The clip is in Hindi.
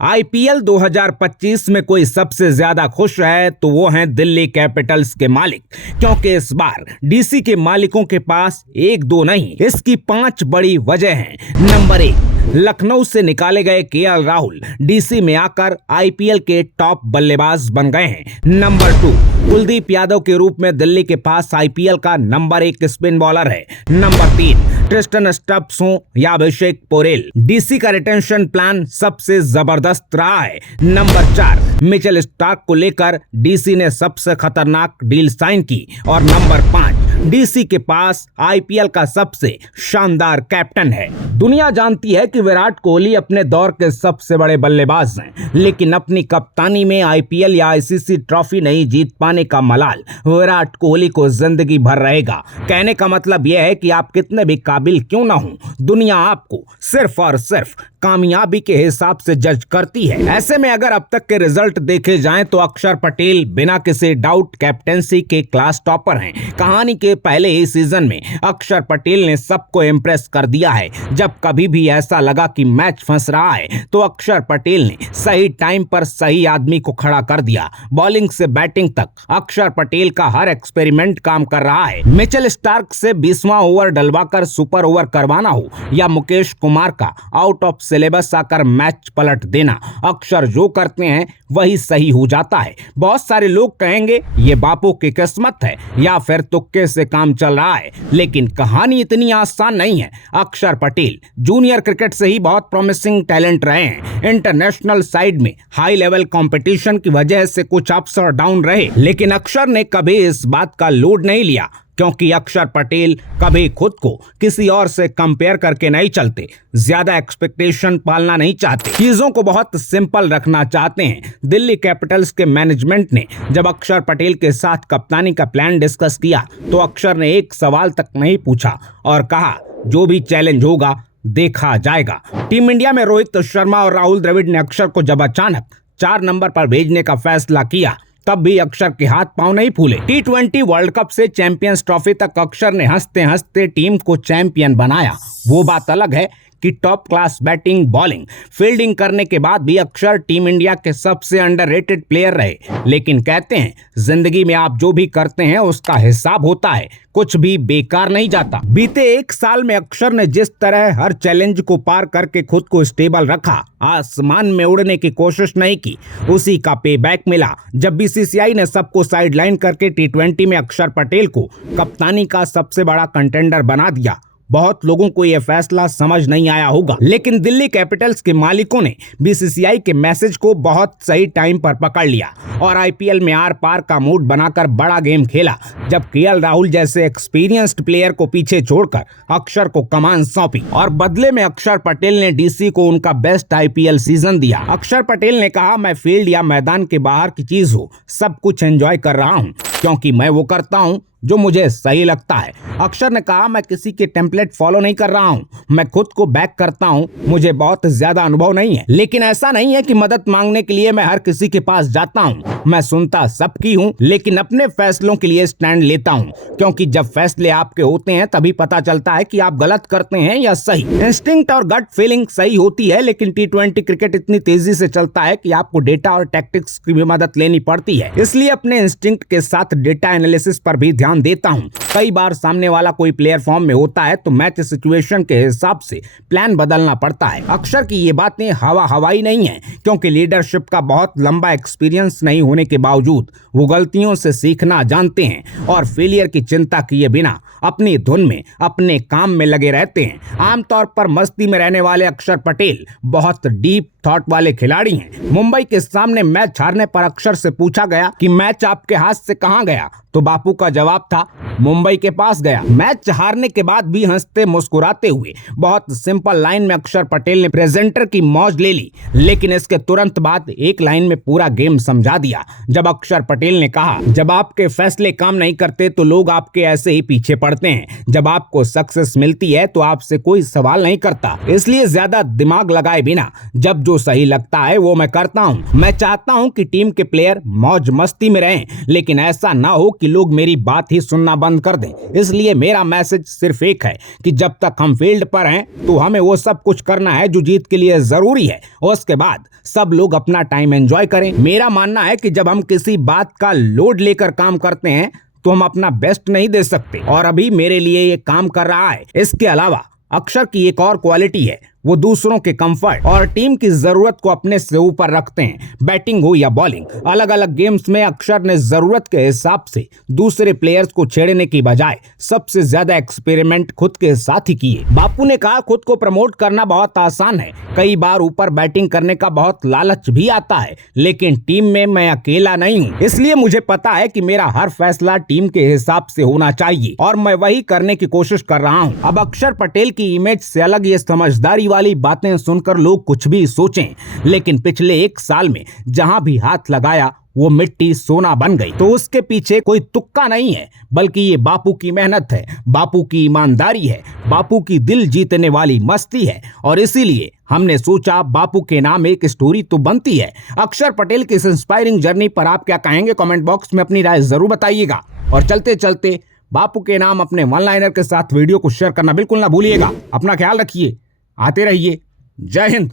आईपीएल 2025 में कोई सबसे ज्यादा खुश है तो वो हैं दिल्ली कैपिटल्स के मालिक, क्योंकि इस बार डीसी के मालिकों के पास एक दो नहीं, इसकी 5 बड़ी वजह हैं। नंबर 1, लखनऊ से निकाले गए केएल राहुल डीसी में आकर आईपीएल के टॉप बल्लेबाज बन गए हैं। नंबर 2, कुलदीप यादव के रूप में दिल्ली के पास आईपीएल का नंबर 1 स्पिन बॉलर है। नंबर 3, ट्रिस्टन स्टब्स हो या अभिषेक पोरेल, डीसी का रिटेंशन प्लान सबसे जबरदस्त रहा है। नंबर 4, मिचेल स्टार्क को लेकर डीसी ने सबसे खतरनाक डील साइन की। और नंबर 5, डीसी के पास आईपीएल का सबसे शानदार कैप्टन है। दुनिया जानती है कि विराट कोहली अपने दौर के सबसे बड़े बल्लेबाज हैं, लेकिन अपनी कप्तानी में आईपीएल या आईसीसी ट्रॉफी नहीं जीत पाने का मलाल विराट कोहली को जिंदगी भर रहेगा। कहने का मतलब यह है कि आप कितने भी काबिल क्यों ना हो, दुनिया आपको सिर्फ और सिर्फ कामयाबी के हिसाब से जज करती है। ऐसे में अगर अब तक के रिजल्ट देखे जाएं तो अक्षर पटेल बिना किसी डाउट कैप्टेंसी के क्लास टॉपर हैं। कहानी के पहले ही सीजन में अक्षर पटेल ने सबको इम्प्रेस कर दिया है। जब कभी भी ऐसा लगा कि मैच फंस रहा है तो अक्षर पटेल ने सही टाइम पर सही आदमी को खड़ा कर दिया। बॉलिंग से बैटिंग तक अक्षर पटेल का हर एक्सपेरिमेंट काम कर रहा है। मिचेल स्टार्क से 20वां ओवर डलवाकर सुपर ओवर करवाना हो या मुकेश कुमार का आउट ऑफ सिलेबस आकर मैच पलट देना, अक्षर जो करते हैं वही सही हो जाता है। बहुत सारे लोग कहेंगे ये बापू की किस्मत है या फिर तुक्के से काम चल रहा है, लेकिन कहानी इतनी आसान नहीं है। अक्षर पटेल जूनियर क्रिकेट से ही बहुत प्रॉमिसिंग टैलेंट रहे हैं। इंटरनेशनल साइड में हाई लेवल कंपटीशन की वजह से कुछ अप्स और डाउन रहे, लेकिन अक्षर ने कभी इस बात का लोड नहीं लिया, क्योंकि अक्षर पटेल कभी खुद को किसी और से कंपेयर करके नहीं चलते, ज्यादा एक्सपेक्टेशन पालना नहीं चाहते, चीजों को बहुत सिंपल रखना चाहते हैं। दिल्ली कैपिटल्स के मैनेजमेंट ने जब अक्षर पटेल के साथ कप्तानी का प्लान डिस्कस किया तो अक्षर ने एक सवाल तक नहीं पूछा और कहा जो भी चैलेंज होगा देखा जाएगा। टीम इंडिया में रोहित शर्मा और राहुल द्रविड़ ने अक्षर को जब अचानक 4 नंबर पर भेजने का फैसला किया तब भी अक्षर के हाथ पांव नहीं फूले। T20 वर्ल्ड कप से चैंपियंस ट्रॉफी तक अक्षर ने हंसते हंसते टीम को चैंपियन बनाया। वो बात अलग है कि top class batting, bowling, fielding करने के बाद भी अक्षर टीम इंडिया के सबसे अंडररेटेड प्लेयर रहे। लेकिन कहते हैं जिंदगी में आप जो भी करते हैं उसका हिसाब होता है, कुछ भी बेकार नहीं जाता। बीते 1 साल में अक्षर ने जिस तरह हर चैलेंज को पार करके खुद को स्टेबल रखा, आसमान में उड़ने की कोशिश नहीं की, उसी का पे बैक मिला। जब बीसीसीआई ने सबको साइडलाइन करके T20 में अक्षर पटेल को कप्तानी का सबसे बड़ा कंटेंडर बना दिया, बहुत लोगों को यह फैसला समझ नहीं आया होगा, लेकिन दिल्ली कैपिटल्स के मालिकों ने बीसीसीआई के मैसेज को बहुत सही टाइम पर पकड़ लिया और आईपीएल में आर पार का मूड बनाकर बड़ा गेम खेला। जब केएल राहुल जैसे एक्सपीरियंस्ड प्लेयर को पीछे छोड़कर अक्षर को कमान सौंपी और बदले में अक्षर पटेल ने डीसी को उनका बेस्ट आईपीएल सीजन दिया। अक्षर पटेल ने कहा, मैं फील्ड या मैदान के बाहर की चीज हो सब कुछ एंजॉय कर रहा हूँ, क्योंकि मैं वो करता हूँ जो मुझे सही लगता है। अक्षर ने कहा, मैं किसी के टेम्पलेट फॉलो नहीं कर रहा हूँ, मैं खुद को बैक करता हूँ। मुझे बहुत ज्यादा अनुभव नहीं है, लेकिन ऐसा नहीं है कि मदद मांगने के लिए मैं हर किसी के पास जाता हूँ। मैं सुनता सबकी हूँ, लेकिन अपने फैसलों के लिए स्टैंड लेता हूँ, क्योंकि जब फैसले आपके होते हैं तभी पता चलता है कि आप गलत करते हैं या सही। इंस्टिंक्ट और गट फीलिंग सही होती है, लेकिन T20 क्रिकेट इतनी तेजी से चलता है कि आपको डेटा और टैक्टिक्स की भी मदद लेनी पड़ती है। इसलिए अपने इंस्टिंक्ट के साथ डेटा एनालिसिस पर भी ध्यान देता हूं। कई बार सामने वाला कोई प्लेयर फॉर्म में होता है तो मैच सिचुएशन के हिसाब से प्लान बदलना पड़ता है। अक्षर की ये बातें हवाई नहीं है, क्योंकि लीडरशिप का बहुत लंबा एक्सपीरियंस नहीं होने के बावजूद वो गलतियों से सीखना जानते हैं और फेलियर की चिंता किए बिना अपनी धुन में अपने काम में लगे रहते हैं। आमतौर पर मस्ती में रहने वाले अक्षर पटेल बहुत डीप थॉट वाले खिलाड़ी हैं। मुंबई के सामने मैच हारने पर अक्षर से पूछा गया कि मैच आपके हाथ से कहां गया, तो बापू का जवाब था मुंबई के पास गया। मैच हारने के बाद भी हंसते मुस्कुराते हुए बहुत सिंपल लाइन में अक्षर पटेल ने प्रेजेंटर की मौज ले ली, लेकिन इसके तुरंत बाद एक लाइन में पूरा गेम समझा दिया। जब अक्षर पटेल ने कहा, जब आपके फैसले काम नहीं करते तो लोग आपके ऐसे ही पीछे पड़ते हैं, जब आपको सक्सेस मिलती है तो आपसे कोई सवाल नहीं करता, इसलिए ज्यादा दिमाग लगाए बिना जब जो जो सही लगता है वो मैं करता हूं। मैं चाहता हूं कि टीम के प्लेयर मौज मस्ती में रहें, लेकिन ऐसा ना हो कि लोग मेरी बात ही सुनना बंद कर दें। इसलिए मेरा मैसेज सिर्फ एक है कि जब तक हम फील्ड पर हैं तो हमें वो सब कुछ करना है जो जीत के लिए जरूरी है, और उसके बाद सब लोग अपना टाइम एंजॉय करें। मेरा मानना है कि जब हम किसी बात का लोड लेकर काम करते हैं तो हम अपना बेस्ट नहीं दे सकते, और अभी मेरे लिए ये काम कर रहा है। इसके अलावा अक्षर की एक और क्वालिटी है, वो दूसरों के कंफर्ट और टीम की जरूरत को अपने से ऊपर रखते हैं। बैटिंग हो या बॉलिंग, अलग अलग गेम्स में अक्षर ने जरूरत के हिसाब से दूसरे प्लेयर्स को छेड़ने की बजाय सबसे ज्यादा एक्सपेरिमेंट खुद के साथ ही किए। बापू ने कहा, खुद को प्रमोट करना बहुत आसान है, कई बार ऊपर बैटिंग करने का बहुत लालच भी आता है, लेकिन टीम में मैं अकेला नहीं हूँ, इसलिए मुझे पता है कि मेरा हर फैसला टीम के हिसाब से होना चाहिए और मैं वही करने की कोशिश कर रहा हूँ। अब अक्षर पटेल की इमेज से अलग ये समझदारी वाली बातें सुनकर लोग कुछ भी सोचें, लेकिन पिछले एक साल में जहां भी हाथ लगाया वो मिट्टी सोना बन गई। तो उसके पीछे कोई तुक्का नहीं है, बल्कि ये बापू की मेहनत है, बापू की ईमानदारी है, बापू की दिल जीतने वाली मस्ती है, और इसीलिए हमने सोचा बापू के नाम एक स्टोरी तो बनती है। अक्षर पटेल की इस इंस्पायरिंग जर्नी पर आप क्या कहेंगे? कमेंट बॉक्स में अपनी राय जरूर बताइएगा, और चलते चलते बापू के नाम अपने वन लाइनर के साथ वीडियो को शेयर करना बिल्कुल ना भूलिएगा। अपना ख्याल रखिए, आते रहिए। जय हिंद।